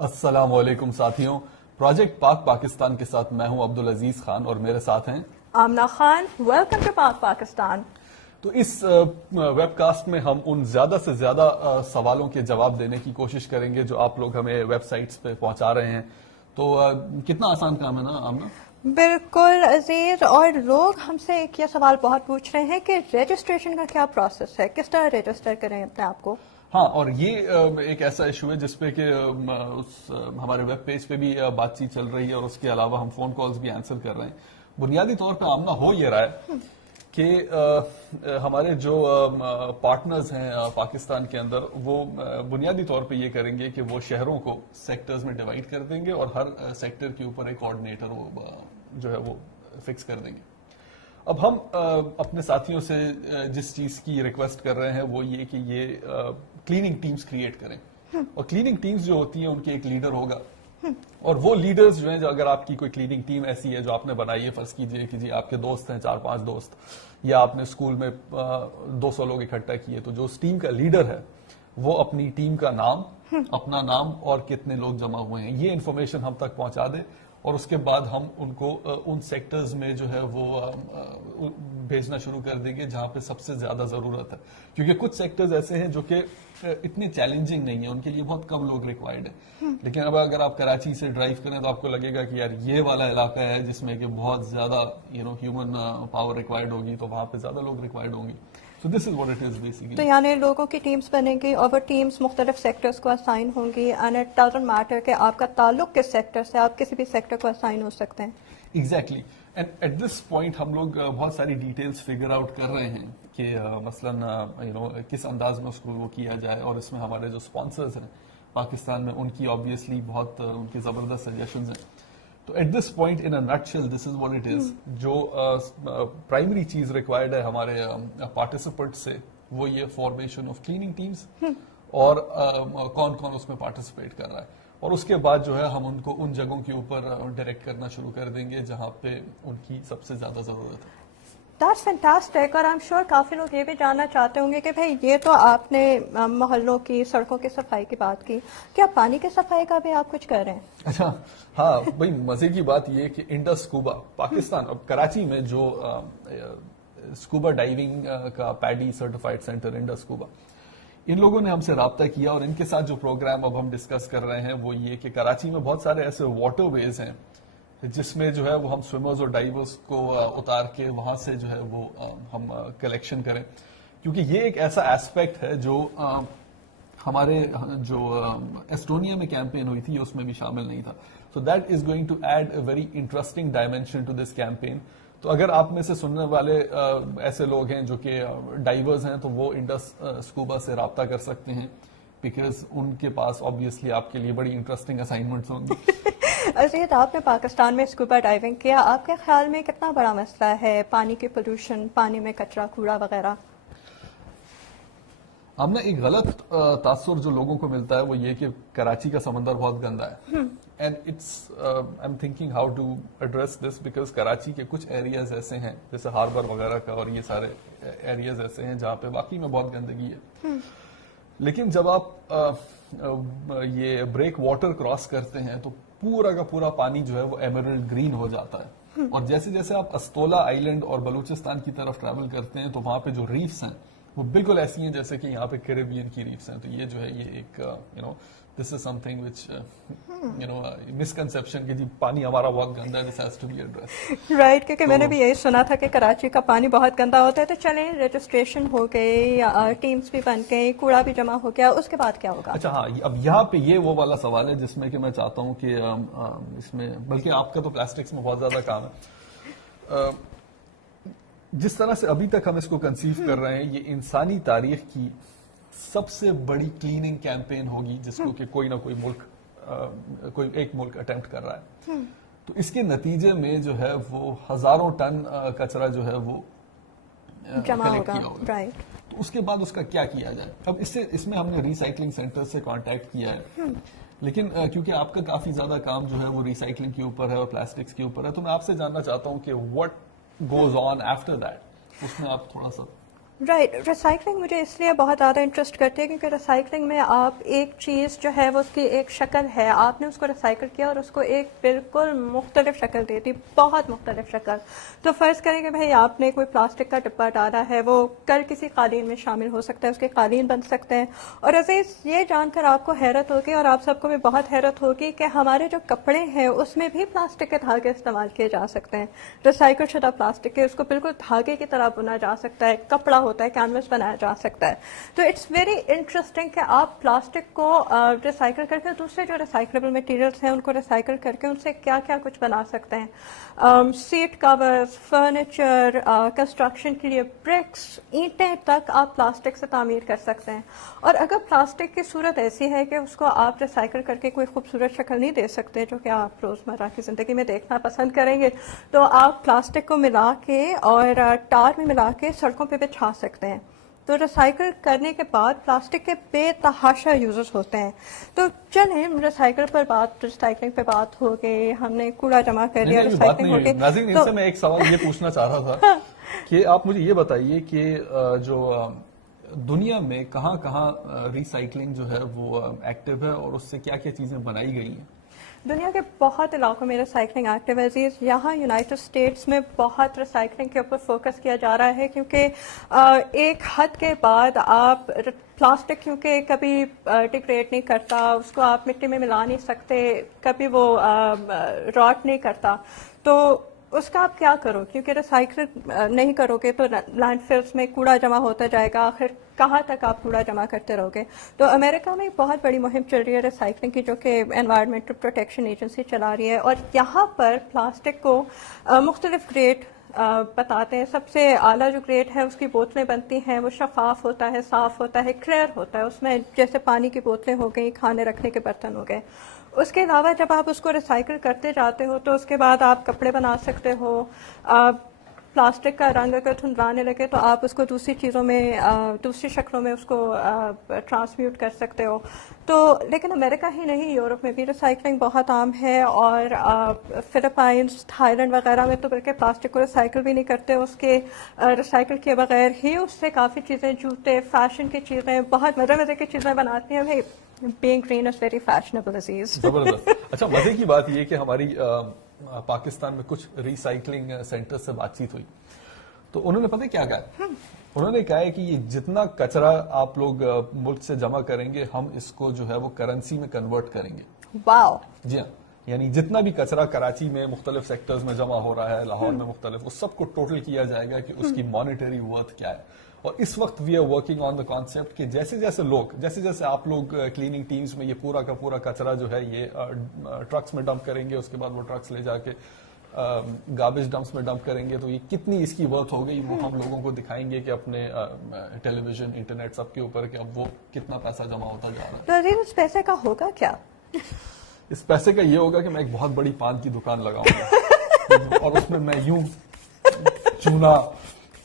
السلام علیکم ساتھیوں، پروجیکٹ پاک پاکستان کے ساتھ میں ہوں عبدالعزیز خان اور میرے ساتھ ہیں آمنہ خان. ویلکم ٹو پاک پاکستان. تو اس ویب کاسٹ میں ہم ان زیادہ سے زیادہ سوالوں کے جواب دینے کی کوشش کریں گے جو آپ لوگ ہمیں ویب سائٹس پہ پہنچا رہے ہیں. تو کتنا آسان کام ہے نا آمنہ؟ بالکل عزیز. اور لوگ ہم سے ایک یہ سوال بہت پوچھ رہے ہیں کہ رجسٹریشن کا کیا پروسیس ہے، کس طرح رجسٹر کریں اپنے آپ کو. ہاں، اور یہ ایک ایسا ایشو ہے جس پہ کہ ہمارے ویب پیج پہ بھی بات چیت چل رہی ہے اور اس کے علاوہ ہم فون کالز بھی آنسر کر رہے ہیں. بنیادی طور پہ آمنہ ہو یہ رہا ہے کہ ہمارے جو پارٹنرز ہیں پاکستان کے اندر وہ بنیادی طور پہ یہ کریں گے کہ وہ شہروں کو سیکٹرز میں ڈیوائڈ کر دیں گے اور ہر سیکٹر کے اوپر ایک کوآرڈینیٹر جو ہے وہ فکس کر دیں گے. اب ہم اپنے ساتھیوں سے جس چیز کی ریکویسٹ کر رہے ہیں وہ یہ کہ یہ کلیننگ ٹیمز کریٹ کریں، اور کلیننگ ٹیمز جو ہوتی ہیں ان کے ایک لیڈر ہوگا، اور وہ لیڈرز جو ہیں، جو اگر آپ کی کوئی کلیننگ ٹیم ایسی ہے جو آپ نے بنائی ہے، فرض کیجئے کہ جی آپ کے دوست ہیں 4-5 دوست، یا آپ نے اسکول میں 200 لوگ اکٹھا کیے، تو جو اس ٹیم کا لیڈر ہے وہ اپنی ٹیم کا نام، اپنا نام اور کتنے لوگ جمع ہوئے ہیں یہ انفارمیشن ہم تک پہنچا دے، اور اس کے بعد ہم ان کو ان سیکٹرز میں جو ہے وہ بھیجنا شروع کر دیں گے جہاں پہ سب سے زیادہ ضرورت ہے. کیونکہ کچھ سیکٹرز ایسے ہیں جو کہ اتنے چیلنجنگ نہیں ہیں، ان کے لیے بہت کم لوگ ریکوائرڈ ہیں. لیکن اب اگر آپ کراچی سے ڈرائیو کریں تو آپ کو لگے گا کہ یار یہ والا علاقہ ہے جس میں کہ بہت زیادہ ہیومن پاور ریکوائرڈ ہوگی، تو وہاں پہ زیادہ لوگ ریکوائرڈ ہوں گے. So this is what it is basically. تو یعنی لوگوں کی ٹیمز بنیں گی اور وہ ٹیمز مختلف سیکٹرز کو اسائن ہوں گی، اینڈ اٹ ڈزنٹ میٹر کہ آپ کا تعلق کس سیکٹر سے، آپ کسی بھی سیکٹر کو اسائن ہو سکتے ہیں. Exactly. And at this point ہم لوگ بہت ساری ڈیٹیلز فگر آؤٹ کر رہے ہیں کہ مثلاً کس انداز میں اس کو وہ کیا جائے، اور اس میں ہمارے جو اسپانسرز ہیں پاکستان میں ان کی آبویسلی بہت ان کی زبردست سجیشنز ہیں. تو at this point in nutshell this is what it is. جو پرائمری چیز ریکوائرڈ ہے ہمارے پارٹیسپینٹ سے وہ یہ فارمیشن آف کلیننگ ٹیمز اور کون کون اس میں پارٹیسپیٹ کر رہا ہے، اور اس کے بعد جو ہے ہم ان کو ان جگہوں کے اوپر ڈائریکٹ کرنا شروع کر دیں گے جہاں پہ ان کی سب سے زیادہ ضرورت ہے. That's fantastic. اور آئی ایم شیور کافی لوگ یہ بھی جاننا چاہتے ہوں گے کہ بھائی یہ تو آپ نے محلوں کی، سڑکوں کی صفائی کی بات کی، کیا پانی کی صفائی کا بھی آپ کچھ کر رہے ہیں؟ اچھا ہاں بھائی، مزے کی بات یہ کہ انڈس اسکوبا پاکستان، اب کراچی میں جو اسکوبا ڈائیونگ کا PADI certified centre Indus scuba, ان لوگوں نے ہم سے رابطہ کیا، اور ان کے ساتھ جو پروگرام اب ہم ڈسکس کر رہے ہیں وہ یہ کہ کراچی میں بہت سارے ایسے واٹر ویز ہیں جس میں جو ہے وہ ہم سوئمرز اور ڈائیورز کو اتار کے وہاں سے جو ہے وہ ہم کلیکشن کریں، کیونکہ یہ ایک ایسا ایسپیکٹ ہے جو ہمارے جو ایسٹونیا میں کیمپین ہوئی تھی اس میں بھی شامل نہیں تھا. So that is going to add a very interesting dimension to this campaign. تو اگر آپ میں سے سننے والے ایسے لوگ ہیں جو کہ ڈائیورز ہیں تو وہ انڈس اسکوبا سے رابطہ کر سکتے ہیں، بیکاز ان کے پاس آبویسلی آپ کے لیے بڑی انٹرسٹنگ اسائنمنٹس ہوں گی. عزیز، آپ نے پاکستان میں اسکوبا ڈائیونگ کیا، آپ کے خیال میں کتنا بڑا مسئلہ ہے پانی کی پولوشن، پانی میں کچرا کوڑا وغیرہ؟ ہم نے ایک غلط تاثر جو لوگوں کو ملتا ہے وہ یہ کہ کراچی کا سمندر بہت گندا ہے، and it's I am thinking how to address this, because Karachi کے کچھ ایریاز ایسے ہیں جیسے ہاربر وغیرہ کا، اور یہ سارے ایریاز ایسے ہیں جہاں پہ واقعی میں بہت گندگی ہے. لیکن جب آپ یہ بریک واٹر کراس کرتے ہیں تو پورا کا پورا پانی جو ہے وہ ایمرلڈ گرین ہو جاتا ہے، اور جیسے جیسے آپ استولا آئی لینڈ اور بلوچستان کی طرف ٹریول کرتے ہیں تو وہاں پہ جو ریفس ہیں وہ بالکل ایسی ہیں جیسے کہ یہاں پہ کیریبین کی ریفس ہیں. تو یہ جو ہے یہ ایک دس از سم تھنگ وچ مسکنسپشن کہ جی پانی ہمارا بہت گندا ہے، this has to be address. Right, کیونکہ میں نے بھی یہی سنا تھا کہ کراچی کا پانی بہت گندا ہوتا ہے. تو چلیں، رجسٹریشن ہو گئی، ٹیمز بھی بن گئی، کوڑا بھی جمع ہو گیا، اس کے بعد کیا ہوگا؟ اچھا ہاں، اب یہاں پہ یہ وہ والا سوال ہے جس میں کہ میں چاہتا ہوں کہ اس میں، بلکہ آپ کا تو پلاسٹکس میں بہت زیادہ کام ہے. جس طرح سے ابھی تک ہم اس کو کنسیو کر رہے ہیں، یہ انسانی تاریخ کی سب سے بڑی کلیننگ کیمپین ہوگی جس کو کہ کوئی نہ کوئی ملک، کوئی ایک ملک اٹیمپٹ کر رہا ہے. تو اس کے نتیجے میں جو ہے وہ ہزاروں ٹن کچرا جو ہے وہ جمع ہوگا. تو اس کے بعد اس کا کیا کیا جائے؟ اب اس میں ہم نے ریسائکلنگ سینٹر سے کانٹیکٹ کیا ہے، لیکن کیونکہ آپ کا کافی زیادہ کام جو ہے وہ ریسائکلنگ کے اوپر ہے اور پلاسٹکس کے اوپر ہے، تو میں آپ سے جاننا چاہتا ہوں کہ what goes on after that, اس میں آپ تھوڑا سا. رائٹ. ریسائکلنگ مجھے اس لیے بہت زیادہ انٹرسٹ کرتی ہے کیونکہ ریسائکلنگ میں آپ ایک چیز جو ہے وہ اس کی ایک شکل ہے, آپ نے اس کو ریسائکل کیا اور اس کو ایک بالکل مختلف شکل دے دی, بہت مختلف شکل. تو فرض کریں کہ بھائی آپ نے کوئی پلاسٹک کا ڈبہ ڈالا ہے, وہ کل کسی قالین میں شامل ہو سکتا ہے, اس کے قالین بن سکتے ہیں. اور عزیز یہ جان کر آپ کو حیرت ہوگی اور آپ سب کو بھی بہت حیرت ہوگی کہ ہمارے جو کپڑے ہیں اس میں بھی پلاسٹک کے دھاگے استعمال کیے جا سکتے ہیں, ریسائکل شدہ پلاسٹک کے, اس کو بالکل دھاگے کی طرح بنا جا سکتا ہے, کپڑا ہوتا ہے, کینوس بنایا جا سکتا ہے. تو اٹس ویری انٹرسٹنگ کہ آپ پلاسٹک کو ریسائکل کر کے دوسرے جو ریسائکلیبل مٹیریلس ہیں ان کو ریسائکل کر کے ان سے کیا کیا کچھ بنا سکتے ہیں. سیٹ کورز, فرنیچر, کنسٹرکشن کے لیے برکس, اینٹیں تک آپ پلاسٹک سے تعمیر کر سکتے ہیں. اور اگر پلاسٹک کی صورت ایسی ہے کہ اس کو آپ ریسائکل کر کے کوئی خوبصورت شکل نہیں دے سکتے جو کہ آپ روزمرہ کی زندگی میں دیکھنا پسند کریں گے, تو آپ پلاسٹک کو ملا کے اور ٹار میں ملا کے سڑکوں پہ بچھا سکتے ہیں. تو ریسائکل کرنے کے بعد پلاسٹک کے بے تحاشا یوزز ہوتے ہیں. تو چلیں ریسائکلنگ پہ بات ہو گئی, ہم نے کوڑا جمع کر لیا, ریسائکلنگ ہو گئی. ناظرین, ان سے میں ایک سوال یہ پوچھنا چاہ رہا تھا کہ آپ مجھے یہ بتائیے کہ جو دنیا میں کہاں کہاں ریسائکلنگ جو ہے وہ ایکٹیو ہے اور اس سے کیا کیا چیزیں بنائی گئی ہیں؟ دنیا کے بہت علاقوں میں ریسائکلنگ ایکٹیو ہے عزیز. یہاں یونائٹڈ اسٹیٹس میں بہت ریسائکلنگ کے اوپر فوکس کیا جا رہا ہے کیونکہ ایک حد کے بعد آپ پلاسٹک کیونکہ کبھی ڈیگریڈ نہیں کرتا, اس کو آپ مٹی میں ملا نہیں سکتے, کبھی وہ راٹ نہیں کرتا, تو اس کا آپ کیا کرو, کیونکہ ریسائکل نہیں کرو گے تو لینڈ فلس میں کوڑا جمع ہوتا جائے گا, آخر کہاں تک آپ کوڑا جمع کرتے رہو گے. تو امریکہ میں بہت بڑی مہم چل رہی ہے ریسائکلنگ کی جو کہ انوائرمنٹل پروٹیکشن ایجنسی چلا رہی ہے, اور یہاں پر پلاسٹک کو مختلف گریڈ بتاتے ہیں. سب سے اعلیٰ جو گریڈ ہے اس کی بوتلیں بنتی ہیں, وہ شفاف ہوتا ہے, صاف ہوتا ہے, کلیئر ہوتا ہے, اس میں جیسے پانی کی بوتلیں ہو گئی, کھانے رکھنے کے برتن ہو گئے. اس کے علاوہ جب آپ اس کو ریسائکل کرتے جاتے ہو تو اس کے بعد آپ کپڑے بنا سکتے ہو. پلاسٹک کا رنگ اگر دھندلانے لگے تو آپ اس کو دوسری چیزوں میں, دوسری شکلوں میں اس کو ٹرانسمیوٹ کر سکتے ہو. تو لیکن امریکہ ہی نہیں, یورپ میں بھی ریسائکلنگ بہت عام ہے, اور فلپائنس, تھائی لینڈ وغیرہ میں تو بلکہ پلاسٹک کو ریسائکل بھی نہیں کرتے, اس کے ریسائکل کیے بغیر ہی اس سے کافی چیزیں, جوتے, فیشن کی چیزیں, بہت مزے مزے کی چیزیں بناتی ہیں. بھائی being green is very fashionable عزیز. زبردست. اچھا, مزے کی بات یہ کہ ہماری پاکستان میں کچھ ریسائکلنگ سینٹر سے بات چیت ہوئی تو انہوں نے پتہ کیا کہا, انہوں نے کہا ہے کہ یہ جتنا کچرا آپ لوگ ملک سے جمع کریں گے ہم اس کو جو ہے وہ کرنسی میں کنورٹ کریں گے. واو. جی ہاں, یعنی جتنا بھی کچرا کراچی میں مختلف سیکٹرز میں جمع ہو رہا ہے, لاہور میں مختلف, اس سب کو ٹوٹل کیا جائے گا کہ اس کی مانیٹری ورتھ کیا ہے. اور اس وقت we are working on the concept کہ جیسے جیسے آپ لوگ کلیننگ ٹیمز میں یہ پورا کا پورا کچرا جو ہے یہ ٹرکس میں ڈمپ کریں گے, اس کے بعد وہ ٹرکس لے جا کے گاربیج ڈمپس میں ڈمپ کریں گے, تو یہ کتنی اس کی ورتھ ہو گئی وہ ہم لوگوں کو دکھائیں گے کہ اپنے ٹیلی ویژن, انٹرنیٹ سب کے اوپر کہ اب وہ کتنا پیسہ جمع ہوتا جا رہا ہے. تو اس پیسے کا ہوگا کیا؟ اس پیسے کا یہ ہوگا کہ میں ایک بہت بڑی پان کی دکان لگاؤں گا اور اس میں یوں چونا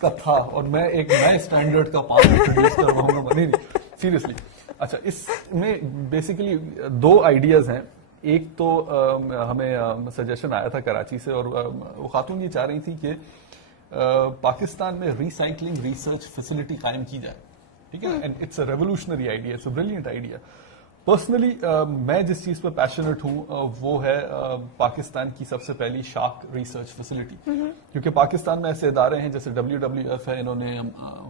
کتھا اور میں ایک نئے اسٹینڈرڈ کا پان انٹروڈیوس کرواؤں گا. نہیں سیریسلی. اچھا, اس میں بیسیکلی دو آئیڈیاز ہیں. ایک تو ہمیں سجیشن آیا تھا کراچی سے, اور وہ خاتون یہ چاہ رہی تھی کہ پاکستان میں ریسائکلنگ ریسرچ فیسلٹی قائم کی جائے. ٹھیک ہے, and it's a revolutionary idea, it's a brilliant idea. Personally میں جس چیز پہ پیشنیٹ ہوں وہ ہے پاکستان کی سب سے پہلی شارک ریسرچ فیسلٹی, کیونکہ پاکستان میں ایسے ادارے ہیں جیسے WWF ہے, انہوں نے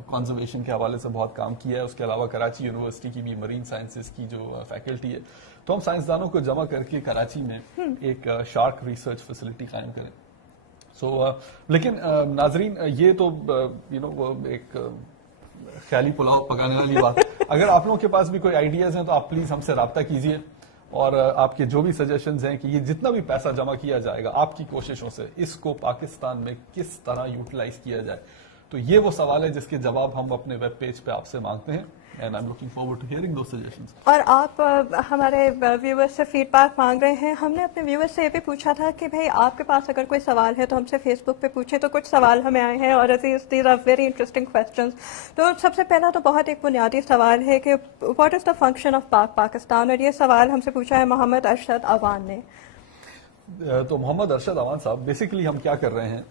کنزرویشن کے حوالے سے بہت کام کیا ہے. اس کے علاوہ کراچی یونیورسٹی کی بھی مرین سائنسز کی جو فیکلٹی ہے, تو ہم سائنسدانوں کو جمع کر کے کراچی میں ایک شارک ریسرچ فیسلٹی قائم کریں. لیکن ناظرین یہ تو ایک خیالی پلاؤ پکانے والی بات. اگر آپ لوگوں کے پاس بھی کوئی آئیڈیاز ہیں تو آپ پلیز ہم سے رابطہ کیجیے, اور آپ کے جو بھی سجیشنز ہیں کہ یہ جتنا بھی پیسہ جمع کیا جائے گا آپ کی کوششوں سے, اس کو پاکستان میں کس طرح یوٹیلائز کیا جائے. تو یہ وہ سوال ہے جس کے جواب ہم اپنے ویب پیج پہ آپ سے مانگتے ہیں, and I'm looking forward to hearing those suggestions. اور آپ ہمارے ویورز سے فیڈ بیک مانگ رہے ہیں. ہم نے اپنے ویورز سے یہ بھی پوچھا تھا کہ بھائی آپ کے پاس اگر کوئی سوال ہے تو ہم سے فیس بک پہ پوچھیں, تو کچھ سوال ہمیں آئے ہیں اور these are very interesting questions. تو سب سے پہلا تو بہت ایک بنیادی سوال ہے کہ what is the function of Pakistan, اور یہ سوال ہم سے پوچھا ہے محمد ارشد اوان نے. تو محمد ارشد اوان صاحب, بیسیکلی ہم کیا کر رہے ہیں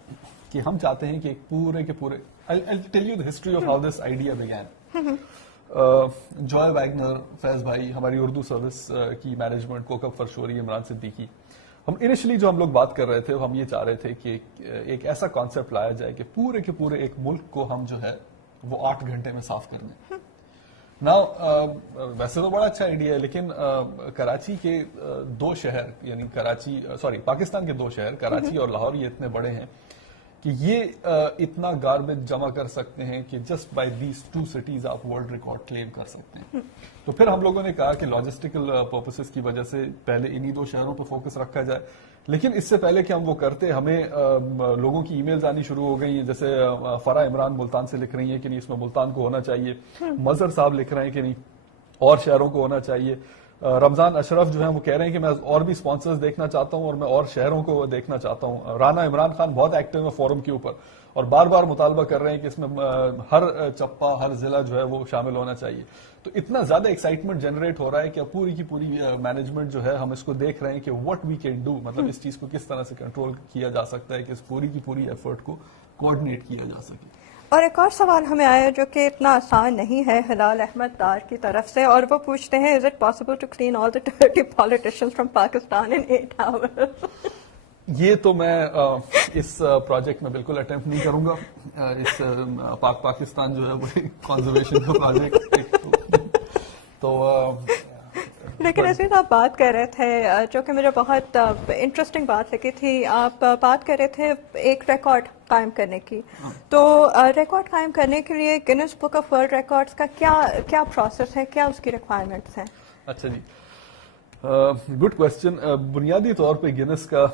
کہ ہم چاہتے ہیں کہ پورے کے پورے I'll tell you the history of how this idea began. Joy Wagner, Faiz بھائی، ہماری اردو سروس کی مینجمنٹ، کوکب فرشوری، عمران صدیقی، ہم انیشلی جو ہم لوگ بات کر رہے تھے ہم یہ چاہ رہے تھے کہ ایک ایسا کانسیپٹ لایا جائے کہ پورے کے پورے ایک ملک کو ہم جو ہے وہ 8 گھنٹے میں صاف کر دیں. نا ویسے تو بڑا اچھا آئیڈیا ہے، لیکن کراچی کے 2 شہر، یعنی پاکستان کے 2 شہر کراچی اور لاہور، یہ اتنے بڑے ہیں کہ یہ اتنا گاربیج جمع کر سکتے ہیں کہ جسٹ بائی دیز 2 cities آپ ورلڈ ریکارڈ کلیم کر سکتے ہیں. تو پھر ہم لوگوں نے کہا کہ لاجسٹیکل پرپسز کی وجہ سے پہلے انہی 2 شہروں پہ فوکس رکھا جائے. لیکن اس سے پہلے کہ ہم وہ کرتے، ہمیں لوگوں کی ای میلز آنی شروع ہو گئی ہیں، جیسے فرح عمران ملتان سے لکھ رہی ہیں کہ نہیں اس میں ملتان کو ہونا چاہیے، مظہر صاحب لکھ رہے ہیں کہ نہیں اور شہروں کو ہونا چاہیے، رمضان اشرف جو ہیں وہ کہہ رہے ہیں کہ میں اور بھی سپانسرز دیکھنا چاہتا ہوں اور میں اور شہروں کو دیکھنا چاہتا ہوں. رانا عمران خان بہت ایکٹیو ہے فورم کے اوپر اور بار بار مطالبہ کر رہے ہیں کہ اس میں ہر چپا، ہر ضلع جو ہے وہ شامل ہونا چاہیے. تو اتنا زیادہ ایکسائٹمنٹ جنریٹ ہو رہا ہے کہ پوری کی پوری مینجمنٹ جو ہے ہم اس کو دیکھ رہے ہیں کہ واٹ وی کین ڈو، مطلب اس چیز کو کس طرح سے کنٹرول کیا جا سکتا ہے کہ اس پوری کی پوری ایفرٹ کو کوآرڈینیٹ کیا جا سکے. اور ایک اور سوال ہمیں آیا جو کہ اتنا آسان نہیں ہے، ہلال احمد دار کی طرف سے، اور وہ پوچھتے ہیں is it possible to clean all the dirty politicians from Pakistan in 8 hours؟ یہ تو میں اس پروجیکٹ میں بالکل اٹیمپٹ نہیں کروں گا. اس پاکستان جو ہے وہ کنزرویشن کا پروجیکٹ تو لیکن عزیز آپ بات کر رہے تھے جو کہ مجھے بہت انٹرسٹنگ بات لگی تھی، آپ بات کر رہے تھے ایک ریکارڈ قائم کرنے کی. تو ریکارڈ قائم کرنے کے لیے grains book of world records کا کیا پروسیس ہے، کیا اس کی ریکوائرمنٹس ہیں؟ اچھا جی، گڈ کوشچن. بنیادی طور پہ گینس کا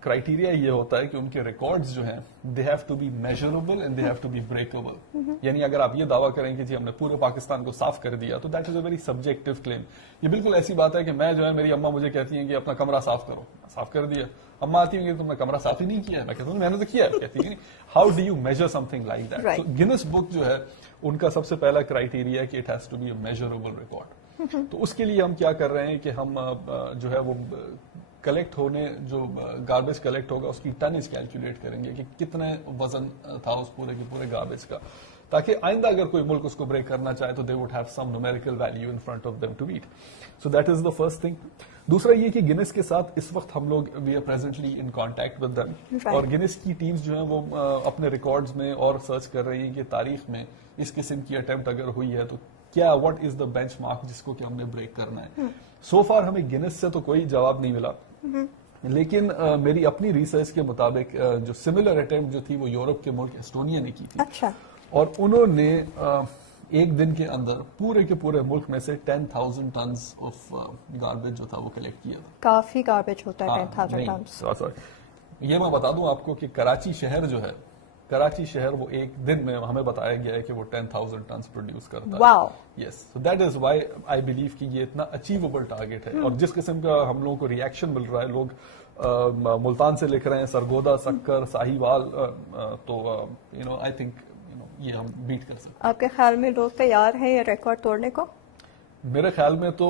کرائیٹیریا یہ ہوتا ہے کہ ان کے ریکارڈز جو ہیں they have to be measurable and they have to be breakable. یعنی اگر آپ یہ دعویٰ کریں کہ جی ہم نے پورے پاکستان کو صاف کر دیا تو that is a very subjective claim. یہ بالکل ایسی بات ہے کہ میں جو ہے میری اماں مجھے کہتی ہیں کہ اپنا کمرہ صاف کرو، صاف کر دیا. اماں آتی ہیں کہ تم نے کمرہ صاف ہی نہیں کیا ہے، میں کہتا ہوں میں نے تو کیا ہے. کہتی ہیں how do you measure something like that. تو گینس بک جو ہے ان کا سب سے پہلا کرائیٹیریا ہے کہ it has to be a measurable record. تو اس کے لیے ہم کیا کر رہے ہیں کہ ہم جو ہے وہ کلیکٹ ہونے جو گاربیج کلیکٹ ہوگا اس کی ٹنیج کیلکولیٹ کریں گے کہ کتنے وزن تھا اس پورے کے پورے گاربیج کا، تاکہ آئندہ اگر کوئی ملک اس کو بریک کرنا چاہے تو they would have some numerical value in front of them to meet. So that is the first thing. دوسرا یہ کہ گینس کے ساتھ اس وقت ہم لوگ we are presently in contact with them, اور گینس کی ٹیمز جو ہیں وہ اپنے ریکارڈز میں اور سرچ کر رہی ہیں کہ تاریخ میں اس قسم کی اٹیمپٹ اگر ہوئی ہے تو کیا what is the bench mark جس کو کہ ہم نے بریک کرنا ہے. سو فار ہمیں گینس سے تو کوئی جواب نہیں ملا، لیکن میری اپنی ریسرچ کے مطابق جو سملر اٹیمپٹ جو تھی وہ یورپ کے ملک ایسٹونیا نے کی تھی. اچھا. اور انہوں نے ایک دن کے اندر پورے کے پورے ملک میں سے 10,000 ٹنز آف گاربیج جو تھا وہ کلیکٹ کیا تھا. کافی گاربیج ہوتا ہے 10,000 ٹنز. یہ میں بتا دوں آپ کو کہ کراچی شہر جو ہے، کراچی شہر وہ ایک دن میں ہمیں بتایا گیا ہے کہ وہ 10,000 ٹنز پروڈیوس کرتا ہے. Wow. Yes, so that is why I believe کہ یہ اتنا اچیویبل ٹارگیٹ ہے. اور جس قسم کا ہم لوگوں کو ریئیکشن مل رہا ہے، لوگ ملتان سے لکھ رہے ہیں، سرگودا، سکر، ساہیوال، تو آئی تھنک یہ ہم بیٹ کر سکتے ہیں. آپ کے خیال میں لوگ تیار ہیں یہ ریکارڈ توڑنے کو؟ میرے خیال میں تو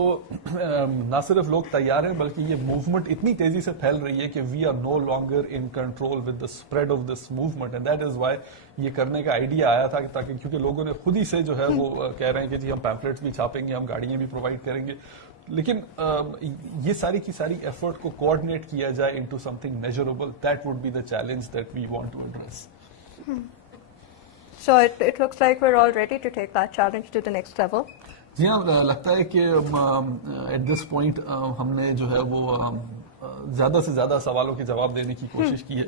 نہ صرف لوگ تیار ہیں بلکہ یہ موومنٹ اتنی تیزی سے پھیل رہی ہے کہ we are no longer in control with the spread of this movement, and that is why یہ کرنے کا آئیڈیا آیا تھا تاکہ کیونکہ لوگوں نے خود ہی سے جو ہے وہ کہہ رہے ہیں کہ جی ہم پیمفلیٹس بھی چھاپیں گے، ہم گاڑیاں بھی پرووائڈ کریں گے، لیکن یہ ساری کی ساری ایفرٹ کو کوآرڈینیٹ کیا جائے into something measurable. That would be the challenge that we want to address. So it looks like we're all ready to take that challenge to the next level. جی ہاں، لگتا ہے کہ at this point ہم نے جو ہے وہ زیادہ سے زیادہ سوالوں کے جواب دینے کی کوشش کی ہے.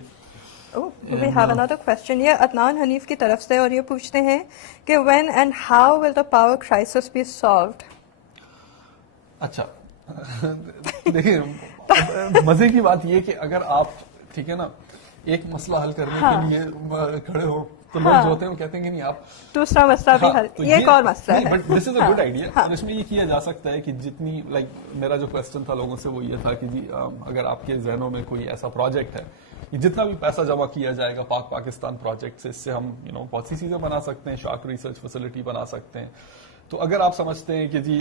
We have another question. یہ عدنان حنیف کی طرف سے، اور یہ پوچھتے ہیں کہ when and how will the power crisis be solved? اچھا دیکھیں، مزے کی بات یہ کہ اگر آپ ٹھیک ہے نا ایک مسئلہ حل کرنے کے لیے کھڑے ہو تو لوگ جو ہوتے ہیں وہ کہتے ہیں کہ نہیں آپ دوسرا مسئلہ بھی حل، یہ ایک اور مسئلہ ہے. But this is a good idea. اور اس میں یہ کیا جا سکتا ہے کہ جتنی لائک میرا جو کوشچن تھا لوگوں سے وہ یہ تھا کہ جی اگر آپ کے ذہنوں میں کوئی ایسا پروجیکٹ ہے، یہ جتنا بھی پیسہ جمع کیا جائے گا پاکستان پروجیکٹ سے، اس سے ہم بہت سی چیزیں بنا سکتے ہیں، شارک ریسرچ فیسلٹی بنا سکتے ہیں. تو اگر آپ سمجھتے ہیں کہ جی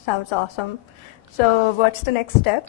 Sounds awesome. So what's the next step?